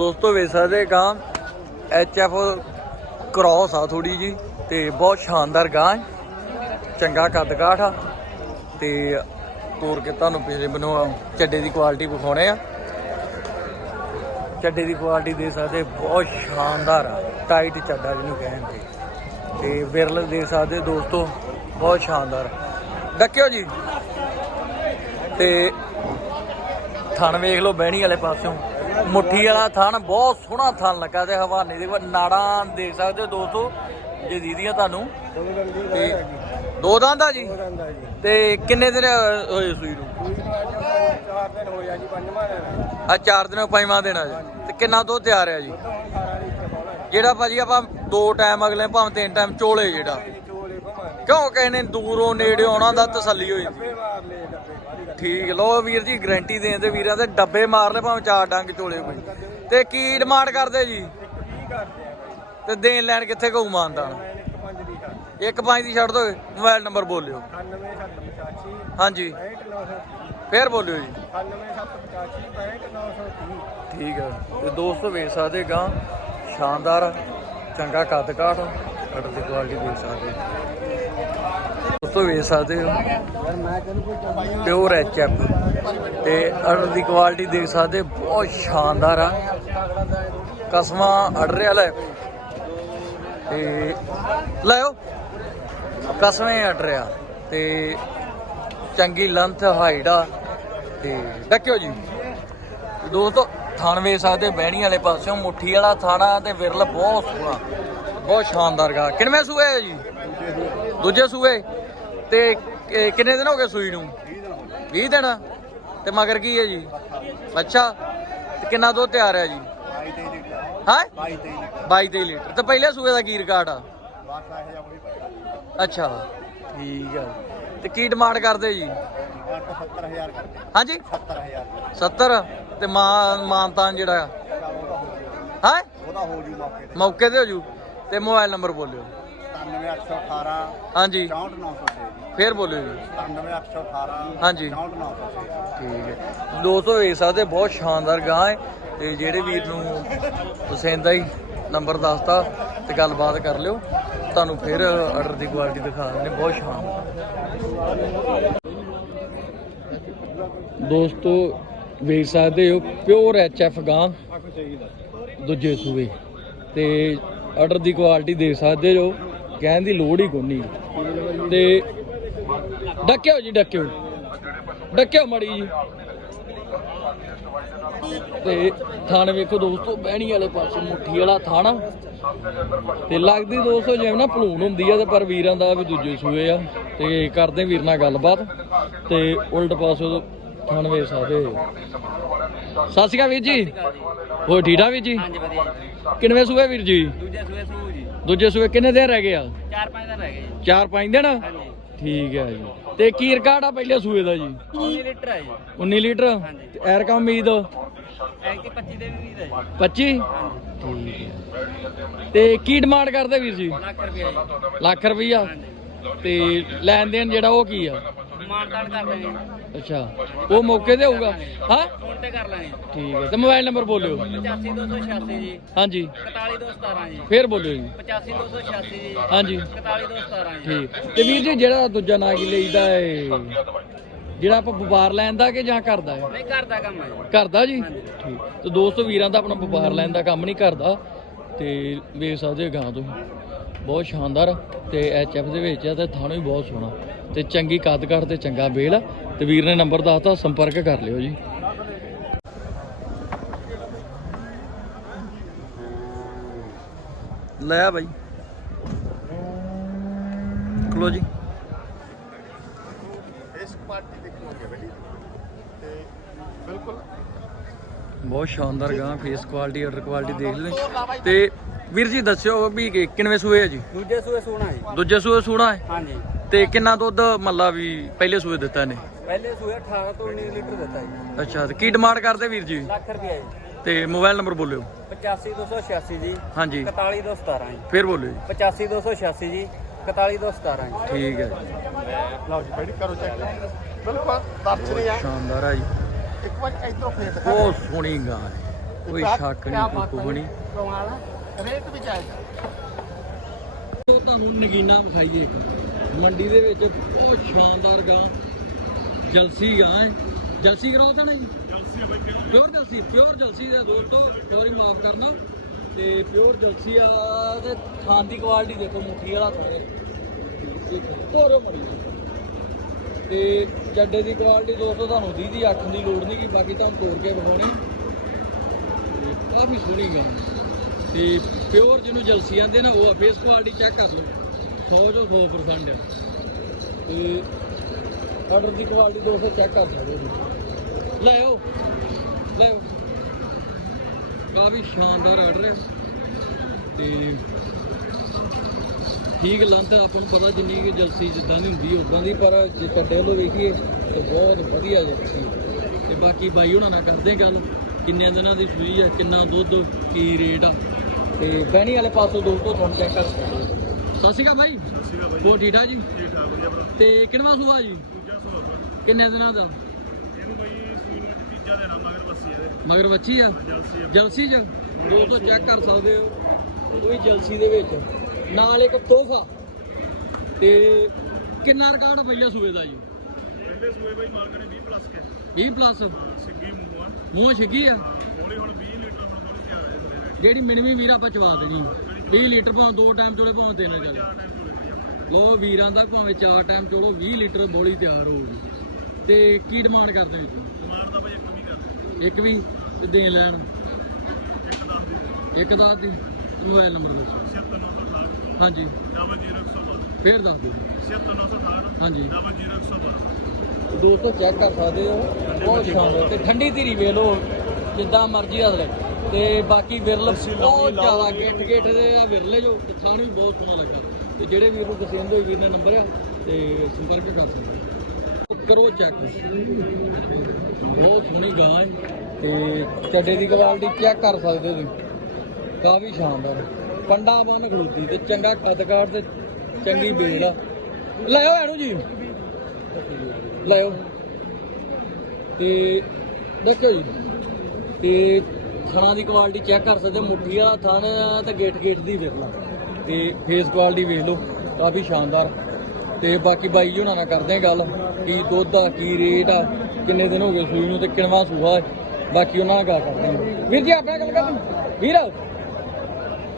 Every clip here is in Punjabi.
ਦੋਸਤੋ ਵੇਖ ਸਕਦੇ ਗਾਂ ਐਚ ਐਫ ਕ੍ਰਾਸ ਆ ਥੋੜੀ ਜੀ ਤੇ ਬਹੁਤ ਸ਼ਾਨਦਾਰ ਗਾਂ ਚੰਗਾ ਕੱਦਕਾਠ ਆ ਤੇ ਤੋਰ ਕੇ ਤੁਹਾਨੂੰ ਪਿਛਲੇ ਬਨੋ ਚੱਡੇ ਦੀ ਕੁਆਲਿਟੀ ਵਿਖਾਉਣੇ ਆ। ਚੱਡੇ ਦੀ ਕੁਆਲਿਟੀ ਦੇ ਸਕਦੇ ਬਹੁਤ ਸ਼ਾਨਦਾਰ ਆ ਟਾਈਟ ਚੱਡਾ ਜਿਹਨੂੰ ਕਹਿੰਦੇ ਤੇ ਵਿਰਲ ਦੇ ਸਕਦੇ ਦੋਸਤੋ, ਬਹੁਤ ਸ਼ਾਨਦਾਰ ਡੱਕਿਓ ਜੀ। ਤੇ ਥਣ ਵੇਖ ਲਓ ਬਹਿਣੀ ਵਾਲੇ ਪਾਸਿਓਂ। ਮੁੱਠੀ ਵਾਲਾ ਥਣ ਬਹੁਤ ਸੋਹਣਾ ਥਣ ਲੱਗਾ ਤੇ ਹਵਾਨੇ ਦੇ ਨਾੜਾਂ ਦੇਖ ਸਕਦੇ ਹੋ ਦੋਸਤੋ, ਜੇ ਦੀਦੀਆਂ ਤੁਹਾਨੂੰ। ਤੇ ਦੋ ਦੰਦ ਆ ਜੀ? ਤੇ ਕਿੰਨੇ ਦਿਨ ਹੋਏ ਸੂਈ ਨੂੰ? ਚਾਰ ਦਿਨ ਹੋ ਦਿਨ ਆ ਚਾਰ ਦਿਨ, ਪੰਜਵਾਂ ਦਿਨ ਆ ਜੀ। ਤੇ ਕਿੰਨਾ ਦੁੱਧ ਤਿਆਰ ਆ ਜੀ? ਜਿਹੜਾ ਭਾਜੀ ਆਪਾਂ ਦੋ ਟਾਈਮ ਅਗਲੇ, ਭਾਵੇਂ ਤਿੰਨ ਟਾਈਮ ਚੋਲੇ ਜਿਹੜਾ। ਚੋਲੇ ਕਿਉਂ ਕਿਸੇ ਨੇ ਦੂਰੋਂ ਨੇੜੇ ਆਉਣਾ ਦਾ ਤਸੱਲੀ ਹੋਈ ਠੀਕ ਲੋ ਵੀਰ ਜੀ ਗਰੰਟੀ ਦੇਣ ਦੇ ਵੀਰਾਂ ਦੇ ਡੱਬੇ ਮਾਰ ਲੈ ਭਾਵੇਂ ਚਾਰ ਡੰਗ ਚੋਲੇ ਕੋਈ ਤੇ ਕੀ ਡਿਮਾਂਡ ਕਰਦੇ ਜੀ? ਇੱਕ 20 ਕਰਦੇ ਆ ਬਾਈ ਤੇ ਦੇਣ ਲੈਣ ਕਿੱਥੇ ਕੋ ਮਾਨਦਾਨ ਇੱਕ ਪੰਜ ਦੀ ਛੱਡ ਦੋ ਮੋਬਾਈਲ ਨੰਬਰ ਬੋਲਿਓ। ਹਾਂਜੀ। 65930 ਫੇਰ ਬੋਲਿਓ ਜੀ। 9785 65930 ਠੀਕ ਹੈ। ਤੇ ਦੋਸਤੋ, ਵੇਖ ਸਕਦੇ ਗਾਂ, ਸ਼ਾਨਦਾਰ, ਚੰਗਾ ਕੱਦ ਕਾਠ ਕੱਟ ਦੀ ਕੁਆਲਿਟੀ ਦੇਖ ਸਕਦੇ ਦੋਸਤੋ ਵੇਖ ਸਕਦੇ ਹੋ। ਪਿਓਰ ਐਚ ਐਫ ਤੇ ਅਡਰ ਦੀ ਕੁਆਲਿਟੀ ਦੇਖ ਸਕਦੇ ਬਹੁਤ ਸ਼ਾਨਦਾਰ ਆ। ਕਸਮਾਂ ਅੜਰੇ ਵਾਲਾ ਹੈ। ਤੇ ਲਾਓ ਕਸਮੇ ਅੜ ਰਿਹਾ। ਤੇ ਚੰਗੀ ਲੰਥ ਹਾਈਟ ਆ। ਤੇ ਡੱਕਿਓ ਜੀ। ਦੋਸਤੋ, ਥਾਣ ਵੇਖ ਸਕਦੇ ਬਹਿਣੀ ਵਾਲੇ ਪਾਸਿਓਂ। ਮੁੱਠੀ ਵਾਲਾ ਥਾਣਾ ਤੇ ਵਿਰਲ ਬਹੁਤ ਸੋਹਣਾ। ਬਹੁਤ ਸ਼ਾਨਦਾਰ ਗਾ। ਕਿੰਨਵੇਂ ਸੂਏ ਹੈ ਜੀ? ਦੂਜੇ ਸੂਏ। ਤੇ ਕਿ- ਕਿੰਨੇ ਦਿਨ ਹੋ ਗਏ ਸੂਈ ਨੂੰ? 20 ਦਿਨ। ਤੇ ਮਗਰ ਕੀ ਹੈ ਜੀ? ਅੱਛਾ। ਤੇ ਕਿੰਨਾ ਦੁੱਧ ਤਿਆਰ ਹੈ ਜੀ? 22 ਲੀਟਰ ਹਾਂ? 22 ਲੀਟਰ 22 23 ਲੀਟਰ। ਤੇ ਪਹਿਲੇ ਸੂਏ ਦਾ ਕੀ ਰਿਕਾਰਡ ਆ? ਅੱਛਾ। ਠੀਕ ਆ। ਤੇ ਕੀ ਡਿਮਾਂਡ ਕਰਦੇ ਜੀ? ਯਾਰ ਤਾਂ 70000 ਕਰਦੇ ਹਾਂਜੀ? 70000 70 ਤੇ ਮਾਨ ਮਾਨਤਾਨ ਜਿਹੜਾ ਹਾਂ? ਉਹਦਾ ਹੋ ਜੂ ਮੌਕੇ ਤੇ। ਮੌਕੇ ਤੇ ਹੋ ਜੂ। ਤੇ ਮੋਬਾਈਲ ਨੰਬਰ ਬੋਲਿਓ। 97818 ਹਾਂਜੀ। 64906 ਫੇਰ ਬੋਲਿਓ ਜੀ। 97818 ਹਾਂਜੀ। 64906 ਠੀਕ ਹੈ। 200 ਵੇਚ ਸਕਦੇ ਬਹੁਤ ਸ਼ਾਨਦਾਰ ਗਾਂ ਹੈ ਤੇ ਜਿਹੜੇ ਵੀਰ ਨੂੰ ਪਸੰਦ ਆਈ ਨੰਬਰ ਦੱਸਤਾ ਤੇ ਗੱਲਬਾਤ ਕਰ ਲਿਓ ਤੁਹਾਨੂੰ ਫਿਰ ਆਰਡਰ ਦੀ ਕੁਆਲਿਟੀ ਦਿਖਾ ਦਿੰਦੇ ਬਹੁਤ ਸ਼ਾਨਦਾਰ। ਦੋਸਤੋ ਵੇਚ ਸਕਦੇ ਹੋ ਪਿਓਰ ਐਚ ਐਫ ਗਾਂ ਦੂਜੇ ਸੂਏ। ਤੇ ਆਰਡਰ ਦੀ ਕੁਆਲਿਟੀ ਦੇਖ ਸਕਦੇ ਹੋ। ਕਹਿਣ ਦੀ ਲੋੜ ਹੀ ਕੋਈ ਨਹੀਂ। ਤੇ ਡੱਕਿਓ ਜੀ ਡੱਕਿਓ। ਡੱਕਿਓ ਮੜੀ ਜੀ। ਤੇ ਥਾਣ ਵੇਖੋ ਦੋਸਤੋ ਬਹਿਣੀ ਵਾਲੇ ਪਾਸੇ ਮੁੱਠੀ ਵਾਲਾ ਥਾਣਾ ਤੇ ਲੱਗਦੀ ਦੋਸਤੋ ਜਿਵੇਂ ਨਾ ਭਲੂਣ ਹੁੰਦੀ ਆ ਤੇ ਪਰ ਵੀਰਾਂ ਦਾ ਵੀ ਦੂਜੇ ਸੂਏ ਆ। ਤੇ ਕਰਦੇ ਵੀਰ ਨਾਲ ਗੱਲਬਾਤ। ਤੇ ਉਲਟ ਪਾਸੋਂ ਥਾਣ ਵੇਖ ਸਕਦੇ ਹੋ। ਸਤਿ ਸ਼੍ਰੀ ਅਕਾਲ ਵੀਰ ਜੀ। ਹੋਰ ਠੀਕ ਠਾਕ ਵੀਰ ਜੀ? ਹਾਂਜੀ ਵਧੀਆ। ਕਿੰਨਵੇਂ ਸੂਏ ਵੀਰ ਜੀ? ਦੂਜੇ ਸੂਏ ਸੂ ਦੂਜੇ ਸੂਏ ਕਿੰਨੇ ਦਿਨ ਰਹਿ ਗਏ ਆ? ਚਾਰ ਪੰਜ ਦਿਨ ਰਹਿ ਗਏ ਜੀ। ਚਾਰ ਪੰਜ ਦਿਨ? ਹਾਂਜੀ। ਠੀਕ ਹੈ ਜੀ। ਤੇ ਕੀ ਰਿਕਾਰਡ ਆ ਪਹਿਲੇ ਸੂਏ ਦਾ ਜੀ? 19 ਲੀਟਰ ਹੈ ਜੀ। 19 ਲੀਟਰ? ਹਾਂਜੀ। ਤੇ ਐਰ ਕਾ ਉਮੀਦ? ਐਕਟੀ 25 ਦੇ ਵੀ ਵੀਰ ਹੈ 25 ਹਾਂਜੀ। ਠੀਕ ਹੈ ਤੇ ਕੀ ਡਿਮਾਂਡ ਕਰਦੇ ਵੀਰ ਜੀ? ਲੱਖ ਰੁਪਏ ਜੀ। ਲੱਖ ਰੁਪਈਆ? ਤੇ ਲੈਣ ਦੇਣ ਜਿਹੜਾ ਉਹ ਕੀ ਆ? ਮਾਨਤਾਨ ਕਰ ਲਾਂਗੇ ਅੱਛਾ ਉਹ ਮੌਕੇ ਤੇ ਹੋਊਗਾ? ਹਾਂ? ਫੋਨ ਤੇ ਕਰ ਲਾਂਗੇ ਠੀਕ ਹੈ ਤੇ ਮੋਬਾਈਲ ਨੰਬਰ ਬੋਲਿਓ। 85286 ਜੀ। ਹਾਂਜੀ। 41217 ਜੀ। ਫੇਰ ਬੋਲਿਓ ਜੀ। 85286 ਜੀ। ਹਾਂਜੀ। 41217 ਜੀ। ਠੀਕ। ਤੇ ਵੀਰ ਜੀ ਜਿਹੜਾ ਦੂਜਾ ਨਾਂ ਕੀ ਲਈਦਾ ਏ? ਜਿਹੜਾ ਆਪਾਂ ਵਪਾਰ ਲੈਣ ਦਾ ਕਿ ਜਾਂ ਕਰਦਾ ਹੈ ਨਹੀਂ ਘਰ ਦਾ ਕੰਮ ਹੈ ਕਰਦਾ ਜੀ? ਠੀਕ। ਤੇ ਦੋਸਤੋ ਵੀਰਾਂ ਦਾ ਆਪਣਾ ਵਪਾਰ ਲੈਣ ਦਾ ਕੰਮ ਨਹੀਂ ਕਰਦਾ। ਤੇ ਵੇਖ ਸਕਦੇ ਹੋ ਗਾਂ ਤੁਸੀਂ। ਬਹੁਤ ਸ਼ਾਨਦਾਰ ਤੇ ਐਚ ਐਫ ਦੇ ਵਿੱਚ ਆ ਤੇ ਥਾਣੋ ਵੀ ਬਹੁਤ ਸੋਹਣਾ। ਤੇ ਚੰਗੀ ਕੱਦ ਕੱਦ ਤੇ ਚੰਗਾ ਬੇਲ ਤੇ ਵੀਰ ਨੇ ਨੰਬਰ ਦੱਸਤਾ ਸੰਪਰਕ ਕਰ ਲਿਓ ਜੀ। ਲੈ ਆ ਬਾਈ। ਖਲੋ ਜੀ। ਇਸ ਪਾਰਟੀ ਦੇਖੋਗੇ ਬੇਟੀ ਤੇ ਬਿਲਕੁਲ। ਬਹੁਤ ਸ਼ਾਨਦਾਰ ਗਾਂ ਫੇਸ ਕੁਆਲਿਟੀ ਆਰਡਰ ਕੁਆਲਿਟੀ ਦੇਖ ਲੈ ਤੇ ਵੀਰ ਜੀ ਦੱਸਿਓ ਵੀ ਕਿ ਕਿੰਨਵੇਂ ਸੂਏ ਹੈ ਜੀ? ਦੂਜੇ ਸੂਏ ਸੋਣਾ ਜੀ। ਦੂਜੇ ਸੂਏ ਸੂਣਾ ਹੈ? ਹਾਂਜੀ। ਤੇ ਕਿੰਨਾ ਦੁੱਧ ਮੱਲਾ ਵੀ ਪਹਿਲੇ ਸੂਏ ਦਿੱਤਾ ਨੇ ਪਹਿਲੇ ਸੂਏ 18 ਤੋਂ 19 ਲੀਟਰ ਦਿੱਤਾ ਜੀ। ਅੱਛਾ ਤੇ ਕੀ ਡਿਮਾਂਡ ਕਰਦੇ ਵੀਰ ਜੀ? ਲੱਖ ਰੁਪਏ ਜੀ। ਤੇ ਮੋਬਾਈਲ ਨੰਬਰ ਬੋਲਿਓ। 85286 ਜੀ। ਹਾਂਜੀ। 41217 ਜੀ। ਫੇਰ ਬੋਲਿਓ ਜੀ। 85286 ਜੀ। 41217 ਜੀ। ਠੀਕ ਹੈ ਲਓ ਜੀ ਬੇਟੀ ਕਰੋ ਚੈੱਕ। ਬਿਲਕੁਲ ਦਰਸ਼ਨੀ ਆ। ਸ਼ਾਨਦਾਰ ਹੈ ਜੀ। ਇੱਕ ਵਾਰ ਇਧਰੋਂ ਫੇਰ ਦਿਖਾ ਬਹੁਤ ਸੋਹਣੀ ਗਾਂ ਹੈ। ਕੋਈ ਸ਼ੱਕ ਨਹੀਂ ਕੋਈ ਨਹੀਂ। ਰੇਟ ਵੀ ਚਾਹੀਦਾ ਉਹ ਤੁਹਾਨੂੰ ਨਗੀਨਾ ਵਿਖਾਈਏ ਇੱਕ। ਮੰਡੀ ਦੇ ਵਿੱਚ ਬਹੁਤ ਸ਼ਾਨਦਾਰ ਗਾਂ ਜਲਸੀ ਗਾਂ ਹੈ। ਜਲਸੀ ਕਰੋ ਤਾਂ ਜੀ ਪਿਓਰ ਜਲਸੀ ਪਿਓਰ ਜਲਸੀ ਦੇ ਦੋਸਤੋ ਸੌਰੀ ਮਾਫ ਕਰਨਾ। ਤੇ ਪਿਓਰ ਜਲਸੀ ਆ ਤੇ ਖਾਣ ਦੀ ਕੁਆਲਿਟੀ ਦੇਖੋ ਮੁੱਠੀ ਵਾਲਾ ਥੋੜੇ ਤੋਰੋ ਮੜੀ। ਤੇ ਚੱਡੇ ਦੀ ਕੁਆਲਿਟੀ ਦੋਸਤੋ ਤੁਹਾਨੂੰ ਦੀ ਦੀ ਅੱਖ ਦੀ ਲੋੜ ਨਹੀਂ ਕਿ ਬਾਕੀ ਤੁਹਾਨੂੰ ਤੋੜ ਕੇ ਵਿਖਾਉਣੀ। ਕਾਫੀ ਸੋਹਣੀ ਗਾਂ। ਤੇ ਪਿਓਰ ਜਿਹਨੂੰ ਜਲਸੀ ਆਂਦੇ ਨਾ, ਉਹ ਫੇਸ ਕੁਆਲਿਟੀ ਚੈੱਕ ਕਰ ਲਓ। 100 ਚੋਂ 100% ਆ। ਤੇ ਆਰਡਰ ਦੀ ਕੁਆਲਿਟੀ ਦੋਸਤੋ ਚੈੱਕ ਕਰ ਸਕਦੇ ਹੋ ਲੈ ਆਓ, ਲੈ ਕਾਫੀ ਸ਼ਾਨਦਾਰ ਆਰਡਰ ਹੈ ਤੇ ਠੀਕ ਲੰਤ ਆਪਾਂ ਨੂੰ ਪਤਾ ਜਿੰਨੀ ਕਿ ਜਲਸੀ ਜਿੱਦਾਂ ਦੀ ਹੁੰਦੀ ਉਦਾਂ ਦੀ, ਪਰ ਜੇ ਕੱਡੇ ਵੱਲੋਂ ਵੇਖੀਏ, ਤਾਂ ਬਹੁਤ ਵਧੀਆ ਜਲਸੀ ਤੇ ਬਾਕੀ ਬਾਈ ਉਹਨਾਂ ਨਾਲ ਕਰਦੇ ਗੱਲ, ਕਿੰਨੇ ਦਿਨਾਂ ਦੀ ਸੂਈ ਆ, ਕਿੰਨਾ ਦੁੱਧ, ਕੀ ਰੇਟ ਆ। ਤੇ ਬਹਿਣੀ ਵਾਲੇ ਪਾਸੋਂ ਦੋਸਤੋ ਤੁਹਾਨੂੰ ਚੈੱਕ ਕਰ। ਸਤਿ ਸ਼੍ਰੀ ਅਕਾਲ ਬਾਈ। ਹੋਰ ਠੀਕ ਠਾਕ ਜੀ? ਠੀਕ ਠਾਕ ਵਧੀਆ ਭਰਾ। ਤੇ ਕਿੰਨਵਾ ਸੂਆ ਜੀ? ਦੂਜਾ ਕਿੰਨੇ ਦਿਨਾਂ ਦਾ? ਇਹਨੂੰ ਬਈ ਸੂਈ ਨੂੰ ਤੀਜਾ ਦੇਣਾ ਮਗਰ ਬੱਸੀ ਇਹਦੇ। ਮਗਰ ਬੱਚੀ ਆ? ਜਲਸੀ ਚ? ਦੋਸਤੋ ਚੈੱਕ ਕਰ ਸਕਦੇ ਹੋ। ਵੀ ਜਲਸੀ ਦੇ ਵਿੱਚ। ਨਾਲ ਇੱਕ ਤੋਹਫਾ। ਤੇ ਕਿੰਨਾ ਰਿਕਾਰਡ ਪਈਆ ਸੂਏ ਦਾ ਜੀ? ਪਹਿਲੇ ਸੂਏ ਬਈ ਮਾਲਕ ਨੇ 20 ਪਲੱਸ ਕੇ 20 ਪਲੱਸ ਸਿੱਗੀ ਮੂੰਹ ਆ। ਮੂੰਹ ਛਿੱਗੀ ਆ? ਹੌਲੀ ਹੁਣ 20 ਲੀਟਰ ਹੁਣ ਬੜੀ ਤਿਆਰ ਹੈ ਥੱਲੇ ਰਹਿ ਜਿਹੜੀ ਮਿਣਵੀਂ ਵੀਰ ਆਪਾਂ ਚਵਾ ਦੇਣੀ 20 ਲੀਟਰ ਭਾਵੇਂ ਦੋ ਟਾਈਮ ਚੋਲੇ ਭਾਵੇਂ ਤਿੰਨ ਚੱਲ। ਲੋ ਵੀਰਾਂ ਦਾ ਭਾਵੇਂ ਚਾਰ ਟਾਈਮ ਚੋਲੋ 20 ਲੀਟਰ ਬੋਲੀ ਤਿਆਰ ਹੋਊਗੀ ਤੇ ਕੀ ਡਿਮਾਂਡ ਕਰਦੇ ਦਾ ਬਈ ਇੱਕ ਵੀ ਕਰ ਇੱਕ ਵੀ? ਤੇ ਦੇਣ ਲੈਣ? ਇੱਕ ਦੇ। ਇੱਕ ਦਾ? ਤੇ ਮੋਬਾਈਲ ਨੰਬਰ ਦੱਸੋ। 79968 ਹਾਂਜੀ। ਡਬਲ 0112 ਫੇਰ ਦੱਸ ਦਿਓ। 79968 ਹਾਂਜੀ। ਡਬਲ 0112 ਦੋਸਤੋ ਚੈੱਕ ਕਰ ਸਕਦੇ ਹੋ। ਬਹੁਤ ਸ਼ਾਨਦਾਰ ਤੇ ਠੰਡੀ ਧੀਰੀ ਵੇਖ ਲਓ। ਜਿੱਦਾਂ ਮਰਜ਼ੀ ਹਸਲੇ ਤੇ ਬਾਕੀ ਵਿਰਲ ਬਹੁਤ ਜ਼ਿਆਦਾ ਗਿੱਠ ਗਿੱਠ ਦੇ ਆ ਵਿਰਲੇ ਜੋ ਥਾਣ ਵੀ ਬਹੁਤ ਸੋਹਣਾ ਲੱਗਾ। ਤੇ ਜਿਹੜੇ ਵੀਰ ਨੂੰ ਪਸੰਦ ਹੋਈ ਵੀਰ ਦਾ ਨੰਬਰ ਆ ਤੇ ਸੰਪਰਕ ਕਰ ਸਕਦੇ ਹੋ। ਕਰੋ ਚੈੱਕ ਬਹੁਤ ਸੋਹਣੀ ਗਾਂ ਹੈ ਤੇ ਚੱਡੇ ਦੀ ਕੁਆਲਿਟੀ ਚੈੱਕ ਕਰ ਸਕਦੇ ਹੋ ਤੁਸੀਂ। ਕਾਫੀ ਸ਼ਾਨਦਾਰ ਪੰਡਾ ਬੰਨ ਖਲੋਤੀ ਤੇ ਚੰਗਾ ਕੱਦ ਕਾਠ ਤੇ ਚੰਗੀ ਬੇਲ ਆ। ਲਾਇਓ ਇਹਨੂੰ ਜੀ। ਲਾਇਓ। ਤੇ ਦੇਖੋ ਜੀ। ਤੇ ਥਣਾ ਦੀ ਕੁਆਲਿਟੀ ਚੈੱਕ ਕਰ ਸਕਦੇ ਹੋ, ਮੁੱਠੀ ਵਾਲਾ ਥਣ ਤੇ ਗੇਟ ਗੇਟ ਦੀ ਵਿਰਲਾ ਤੇ ਫੇਸ ਕੁਆਲਿਟੀ ਵੇਖ ਲਓ ਕਾਫੀ ਸ਼ਾਨਦਾਰ। ਤੇ ਬਾਕੀ ਬਾਈ ਜੀ ਹੁਣਾਂ ਨਾਲ ਕਰਦੇ ਆ ਗੱਲ ਕੀ ਦੁੱਧ ਆ ਕੀ ਰੇਟ ਆ ਕਿੰਨੇ ਦਿਨ ਹੋ ਗਏ ਸੂਈ ਨੂੰ ਤੇ ਕਿੰਨਵਾ ਸੂਆ ਬਾਕੀ ਉਹਨਾਂ ਨਾਲ ਗੱਲ ਕਰਦੇ ਆ ਵੀਰ ਜੀ ਆਪਣਾ ਗੱਲ ਕਰਦੇ ਵੀਰ।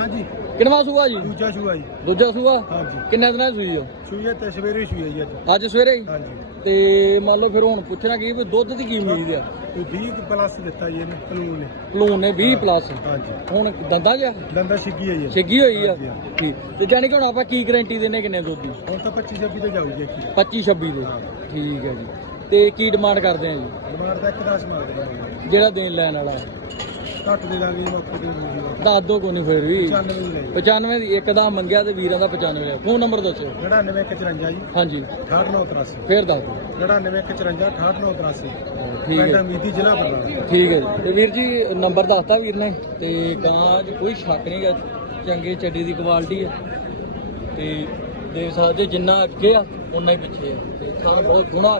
ਹਾਂਜੀ। ਕਿੰਨਵਾ ਸੂਆ ਜੀ? ਦੂਜਾ ਸੂਆ ਜੀ। ਦੂਜਾ ਸੂਆ? ਹਾਂਜੀ। ਕਿੰਨੇ ਦਿਨਾਂ ਦੀ ਸੂਈ ਆ ਸੂਈਏ ਤੇ ਸਵੇਰੇ ਸੂਈਏ ਜੀ ਅੱਜ। ਅੱਜ ਸਵੇਰੇ ਹੀ? ਹਾਂਜੀ। ਤੇ ਮੰਨ ਲਓ ਫਿਰ ਹੁਣ ਪੁੱਛਣਾ ਕੀ ਵੀ ਦੁੱਧ ਦੀ ਕੀ ਉਮੀਦ ਆ? ਤੇ 20 ਪਲੱਸ ਦਿੱਤਾ ਜੀ ਇਹਨੇ ਕਾਨੂੰਨ ਨੇ। ਪਲੂਨ ਨੇ 20 ਪਲੱਸ। ਹਾਂਜੀ। ਹੁਣ ਦੰਦਾ ਜਾ ਦੰਦਾ ਛਿੱਗੀ ਹੈ ਜੀ। ਛਿੱਗੀ ਹੋਈ ਆ? ਹਾਂਜੀ, ਹਾਂਜੀ। ਠੀਕ। ਤੇ ਜਾਨੀ ਕਿ ਹੁਣ ਆਪਾਂ ਕੀ ਗਾਰੰਟੀ ਦਿੰਨੇ ਕਿੰਨੇ ਦੁੱਧ ਦੀ? ਹੁਣ ਤਾਂ 25 26 ਤੇ ਜਾਊਗੀ ਇੱਕ। 25 26 ਦੇ। ਠੀਕ ਹੈ ਜੀ। ਤੇ ਕੀ ਡਿਮਾਂਡ ਕਰਦੇ ਆ ਜੀ? ਡਿਮਾਂਡ ਤਾਂ ਇੱਕ 10 ਮਾਰ ਦੇਵਾਂਗੇ ਜਿਹੜਾ ਦੇਣ ਲੈਣ ਵਾਲਾ ਹੈ। ਘੱਟ ਦੇ ਦਾਂਗੇ ਜੀ ਮੌਕੇ ਤੇ ਮਿਲ ਜੂਗਾ। ਦੱਸ ਦੋ ਕੋਈ ਨਹੀਂ ਫਿਰ ਵੀ। 95 ਦੀ ਲਈ 95 ਦੀ ਇੱਕ ਦਾ ਮੰਗਿਆ ਤੇ ਵੀਰਾਂ ਦਾ 95 ਲਿਆ। ਫੋਨ ਨੰਬਰ ਦੱਸੋ। 99154 ਜੀ। ਹਾਂਜੀ। 6983 ਫੇਰ ਦੱਸ ਦਿਓ। 99154 6983 ਠੀਕ ਪਿੰਡ ਹੈ ਅਮੀਦੀ ਜ਼ਿਲ੍ਹਾ ਬਰਨਾਲਾ। ਠੀਕ ਹੈ ਜੀ। ਤੇ ਵੀਰ ਜੀ ਨੰਬਰ ਦੱਸਤਾ ਵੀਰ ਨੇ। ਤੇ ਗਾਂ 'ਚ ਕੋਈ ਸ਼ੱਕ ਨਹੀਂ ਗਾ। ਚੰਗੇ ਚੱਡੀ ਦੀ ਕੁਆਲਿਟੀ ਹੈ ਤੇ ਦੇਖ ਸਕਦੇ ਜਿੰਨਾ ਅੱਗੇ ਆ ਉਨਾ ਹੀ ਪਿੱਛੇ ਆ। ਤੇ ਸਾਨੂੰ ਬਹੁਤ ਗੁਣਾ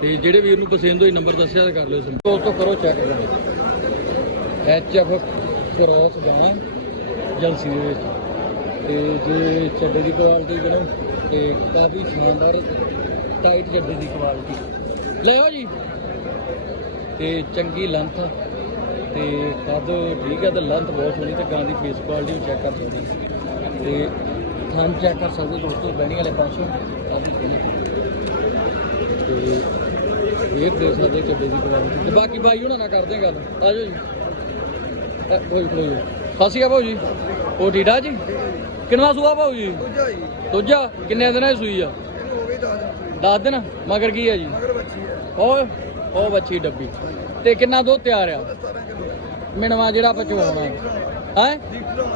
ਤੇ ਜਿਹੜੇ ਵੀਰ ਨੂੰ ਪਸੰਦ ਹੋਈ ਨੰਬਰ ਦੱਸਿਆ ਤਾਂ ਕਰ ਲਿਓ ਸੰਪਰਕ ਦੋਸਤੋ ਕਰੋ ਚੈੱਕ ਐਚ ਐਫ ਕਰੋਸ ਗਾਂ ਜਲਸੀ ਦੇ ਵਿੱਚ। ਤੇ ਜੇ ਚੱਡੇ ਦੀ ਕੁਆਲਿਟੀ ਬਣੋ ਤੇ ਕਾਫੀ ਸ਼ਾਨਦਾਰ ਟਾਈਟ ਚੱਡੇ ਦੀ ਕੁਆਲਿਟੀ ਲਿਓ ਜੀ। ਤੇ ਚੰਗੀ ਲੰਥ ਆ। ਤੇ ਕੱਦ ਠੀਕ ਹੈ ਤੇ ਲੰਥ ਬਹੁਤ ਸੋਹਣੀ ਤੇ ਗਾਂ ਦੀ ਫੇਸ ਕੁਆਲਿਟੀ ਵੀ ਚੈੱਕ ਕਰ ਸਕਦੇ ਹੋ। ਤੇ ਥਣ ਚੈੱਕ ਕਰ ਸਕਦੇ ਹੋ ਦੋਸਤੋ ਬੈਣੀ ਵਾਲੇ ਪਾਸੋਂ। ਕਾਫੀ ਸੋਹਣੀ। ਤੇ ਇਹ ਦੇ ਸਕਦੇ ਚੱਡੇ ਦੀ ਕੁਆਲਿਟੀ ਤੇ ਬਾਕੀ ਬਾਈ ਉਹਨਾਂ ਨਾਲ ਕਰਦੇ ਗੱਲ। ਆ ਜਾਓ ਜੀ। ਹੋਈ ਖਲੋ ਜੀ ਸਤਿ ਸ਼੍ਰੀ ਅਕਾਲ ਭਾਊ ਜੀ। ਉਹ ਠੀੜਾ ਜੀ? ਕਿੰਨਾ ਸੂਆ ਭਾਊ ਜੀ? ਦੂਜਾ ਜੀ। ਦੂਜਾ? ਕਿੰਨੇ ਦਿਨਾਂ ਦੀ ਸੂਈ ਆ? ਇਹਨੂੰ ਹੋ ਗਈ 10 ਦੱਸ ਦਿਨ? ਮਗਰ ਕੀ ਆ ਜੀ? ਮਗਰ ਬੱਚੀ ਹੈ ਓਏ ਉਹ ਬੱਚੀ ਡੱਬੀ। ਤੇ ਕਿੰਨਾ ਦੁੱਧ ਤਿਆਰ ਆ? 17 ਕਿਲੋ। ਮਿਣਵਾ ਜਿਹੜਾ ਪਚਵਾਉਣਾ ਹੈ?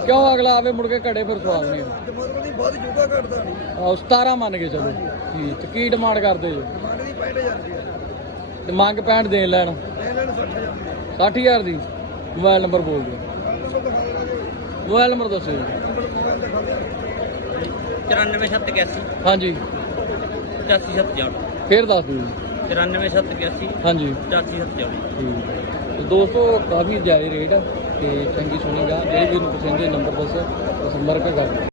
ਕਿਉਂ ਅਗਲਾ ਆਵੇ ਮੁੜ ਕੇ ਘੜੇ ਫਿਰ ਸਵਾਦ ਨਹੀਂ ਦੀ ਬਾਅਦ ਜੋਗਾ ਘਟਦਾ ਨਹੀਂ। ਆ 17 ਮੰਨ ਕੇ ਚਲੋ। ਠੀਕ ਤੇ ਕੀ ਡਿਮਾਂਡ ਕਰਦੇ ਜੋ? ਮੰਗ ਦੀ 65000 ਰੁਪਏ ਤੇ ਮੰਗ ਪੈਂਟ ਦੇਣ ਲੈਣ। ਇਹਨਾਂ ਨੂੰ 60000 ਰੁਪਏ 60000 ਦੀ? ਮੋਬਾਈਲ ਨੰਬਰ ਬੋਲ ਦਿਓ। ਮੋਬਾਈਲ ਨੰਬਰ ਦੱਸੋ ਜੀ। ਨੰਬਰ ਮੋਬਾਈਲ ਦਿਖਾ ਦੇਣਾ 94781 ਹਾਂਜੀ 84764 ਫੇਰ ਦੱਸ ਦਿਓ ਜੀ। 94781 ਹਾਂਜੀ। 84764 ਠੀਕ ਤੇ ਦੋਸਤੋ ਕਾਫੀ ਜ਼ਿਆਦਾ ਰੇਟ ਆ ਤੇ ਚੰਗੀ ਸੁਣੀ ਗਾ। ਜਿਹੜੇ ਵੀ ਨੂੰ ਪਸੰਦ ਹੈ ਨੰਬਰ ਦੱਸੋ। ਸੰਪਰਕ ਕਰ